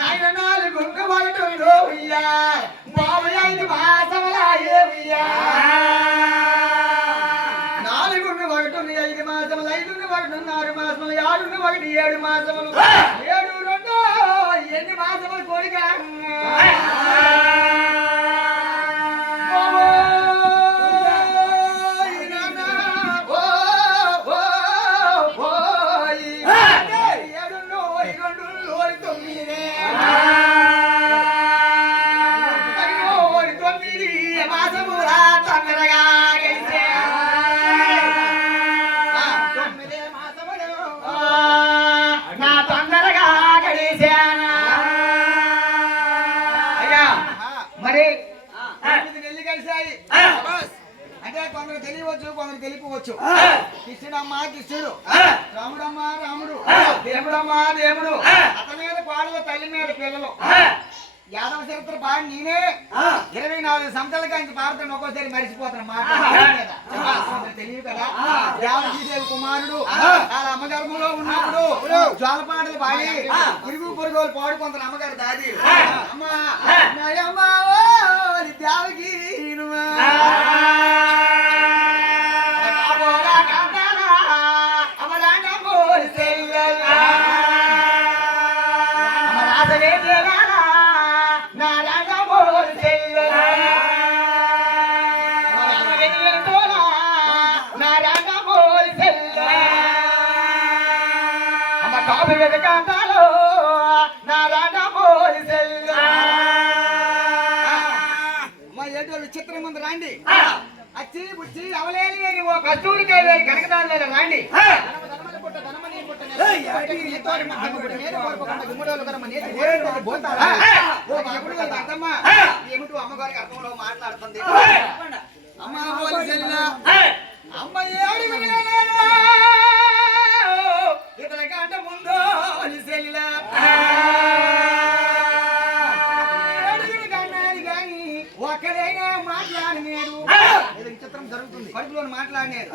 నయనాలు గుండెబడుతుందో ఉయ్యా. బాబు ఐదు మాసములాయే ఉయ్యా. నాలుగుండు పడుతుంది ఐదు మాసములు ఐదుండు పడుతుంది ఆరు మాసములు ఆరుండు ఒకటి ఏడు మాసములు. ఏడు రెండు ఎన్ని మాసములు కొడుగా తెలియవచ్చు కొందరు తెలియవచ్చు కృష్ణుడమ్మ కృష్ణుడు. రాముడమ్మ రాముడు. దేవుడమ్మ దేవుడు అతని మీద తల్లి మీద పిల్లలు. యాదవ చరిత్ర పాడి నేనే ఇరవై నాలుగు సంవత్సరాల కానీ పాడుతాను ఒక్కోసారి మరిచిపోతాను మాట తెలియదు కదా. దేవకీదేవి కుమారుడు. వాళ్ళ అమ్మగర్భంలో ఉన్నప్పుడు జ్వాలపాటలు పాడి పురుగు పురుగు వాళ్ళు పాడు కొందరు అమ్మగారు దాది. అమ్మ నాయమ్మ ఓ దేవకి కాపు వెదకాంతాలో నారాయణ మోరి మా ఏంటో విచిత్రం ఉంది రాండి. అచ్చి బుచ్చి అవలేని వేని ఓ కస్తూరికాయ వేని కనకదారుల రాండి. ఏమిటో అమ్మగారికి అర్థంలో మాట్లాడుతుంది. అమ్మ అమ్మ ఏడుగు విచిత్రం జరుగుతుంది కడుపులో మాట్లాడినాడు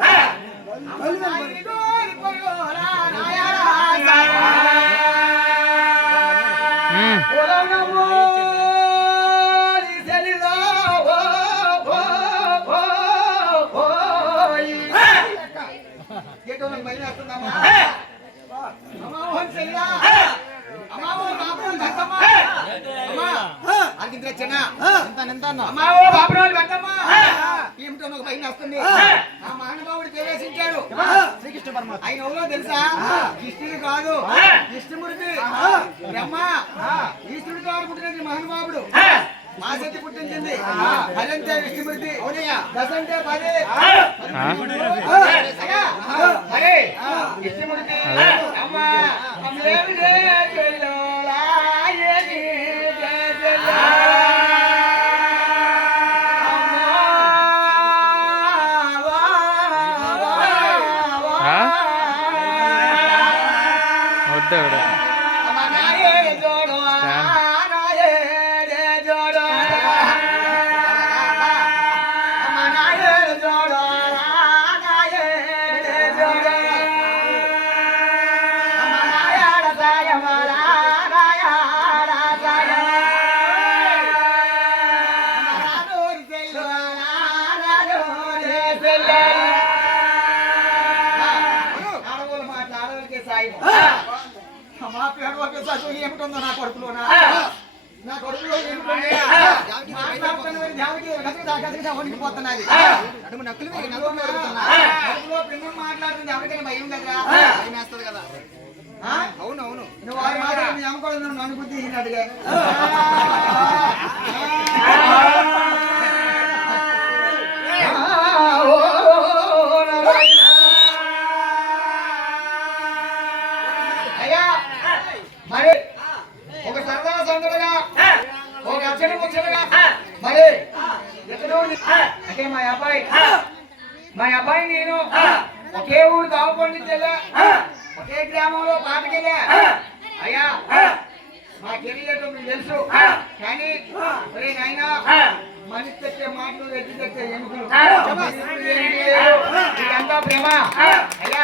ఏమిటో నాకు భయం వస్తుంది. ఆ. మహానుభావుడు ప్రవేశించాడు. శ్రీకృష్ణ పరమాత్మ. ఆయన ఎవరో తెలుసా? కృష్ణుడు కాదు. కృష్ణమూర్తి. బ్రహ్మ. ఈశ్వరుడితో ఆడుకుంటున్నది మహానుభావుడు. మా శక్తి పుట్టించింది. పదంతే విష్ణుమూర్తి దశంటే పది విష్ణుమూర్తి అమ్మ. మా పేరు ఒకే చదువు ఏమిటుందో నా కొడుకులోనా నా కొడుకులో వణికిపోతున్నది నడుము నక్కులు కడుపులో పిండం మాట్లాడుతుంది ఎవరికైనా భయం కదరా భయం వేస్తుంది కదా అవును అవును నువ్వు వారి మాట కూడా నన్ను అనుభూతి తీసినట్టుగా అంటే మా అబ్బాయి. మా అబ్బాయి నేను ఒకే ఊరు దావుకోండి చెల్లె ఒకే గ్రామంలో పాటకెళ్ళా అయ్యా మా మీకు తెలుసు. కానీ ఒరే నాయనా మనిషి తెచ్చే మాటలు ఎత్తి తెచ్చే ఎముకలు. ఇదంతా ప్రేమ. అయ్యా